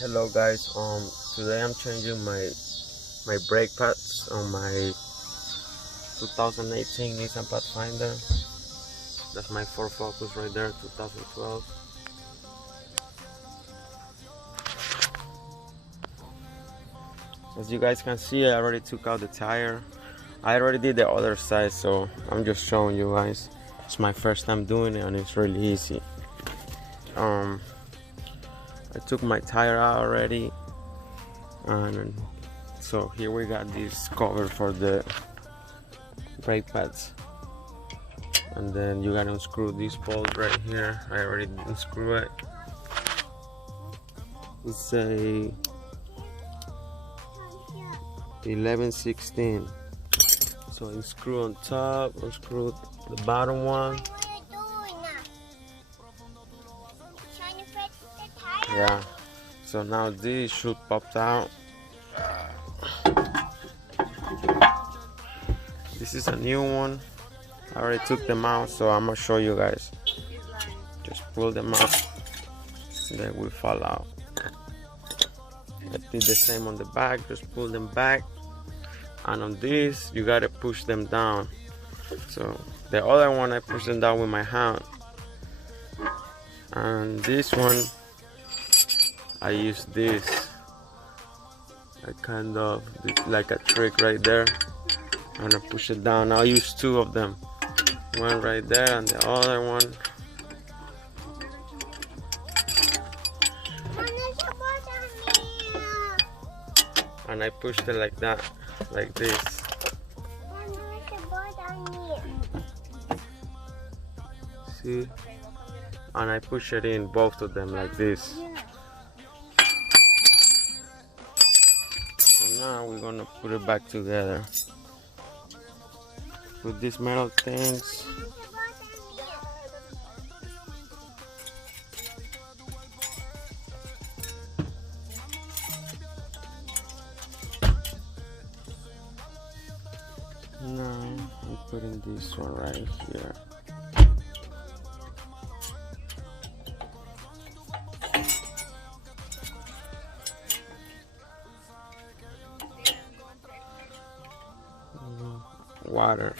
Hello guys, today I'm changing my brake pads on my 2018 Nissan Pathfinder. That's my Ford Focus right there, 2012. As you guys can see, I already took out the tire. I already did the other side, so I'm just showing you guys. It's my first time doing it and it's really easy. I took my tire out already, and so here we got this cover for the brake pads, and then you gotta unscrew this bolt right here. I already unscrew it. It's a 11/16. So unscrew on top, unscrew the bottom one. Yeah, so now this should pop out. This is a new one. I already took them out, so I'm gonna show you guys. Just pull them out, they will fall out. I did the same on the back, just pull them back, and on this you gotta push them down. So the other one I push them down with my hand, and this one I use this. I kind of did like a trick right there, and I push it down. I'll use two of them, one right there and the other one. And I pushed it like that, like this. See? And I push it in both of them like this. So now we're gonna put it back together. Put these metal things. Now I'm putting this one right here. Water.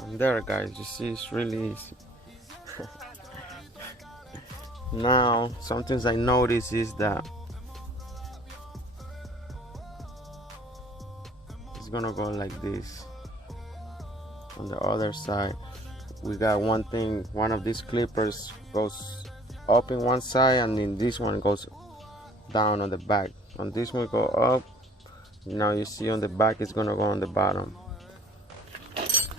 And there guys, you see it's really easy. Now some things I notice is that it's gonna go like this. On the other side we got one thing, one of these clippers goes up in one side, and then this one goes down on the back. On this one go up. Now you see on the back it's gonna go on the bottom.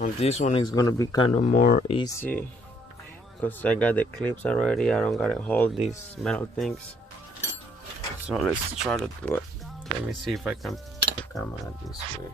On this one is gonna be kind of more easy because I got the clips already. I don't gotta hold these metal things. So let's try to do it. Let me see if I can put the camera this way.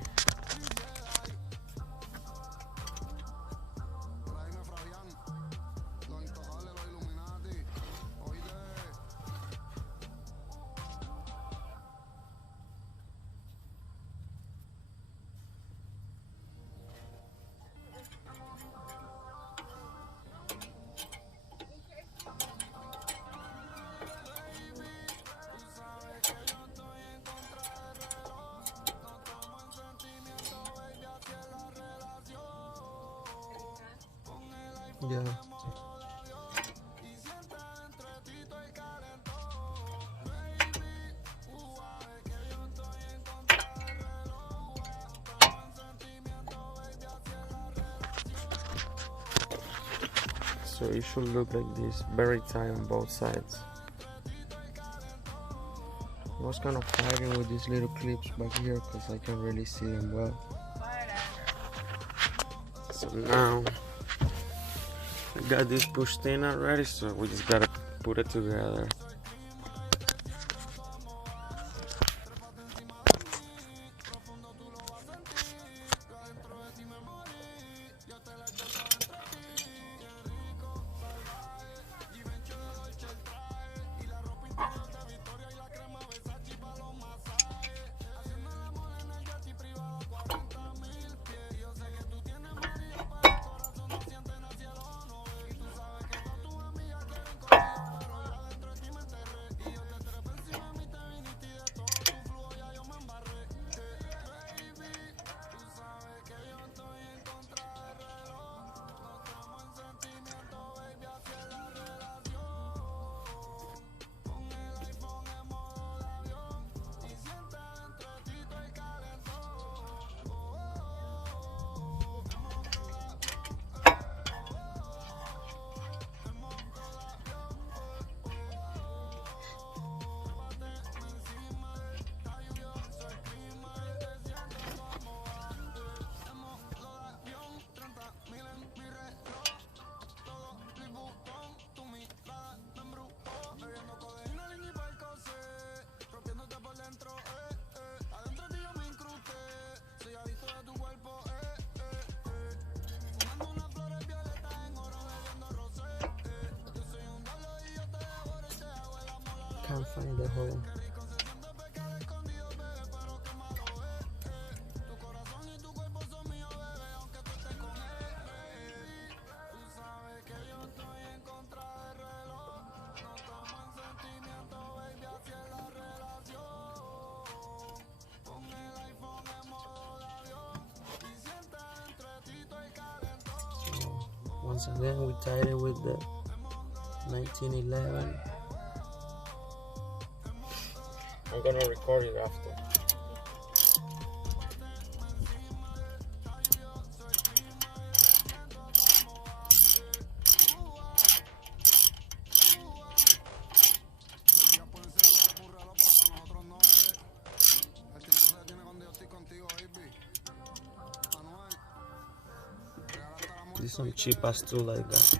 Yeah. So it should look like this, very tight on both sides. I was kind of fighting with these little clips back here because I can't really see them well. So now we got this pushed in already, so we just gotta put it together. can't find the hole. Once again, we tied it with the 1911. I'm gonna record it after. There's some cheap ass tool like that.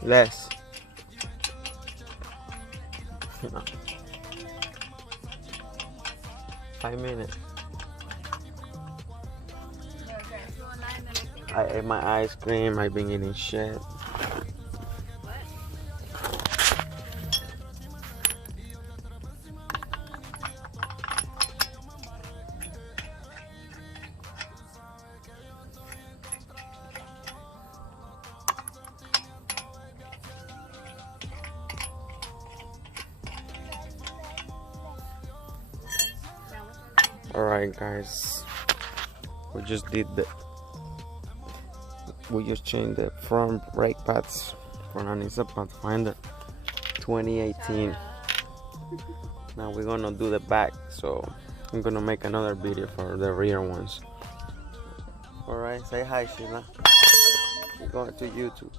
Less. 5 minutes. I ate my ice cream. I've been eating shit. Alright guys, we just changed the front brake pads for a Nissan Pathfinder 2018. Now we're gonna do the back, so I'm gonna make another video for the rear ones. Alright, say hi Sheila. We're going to YouTube.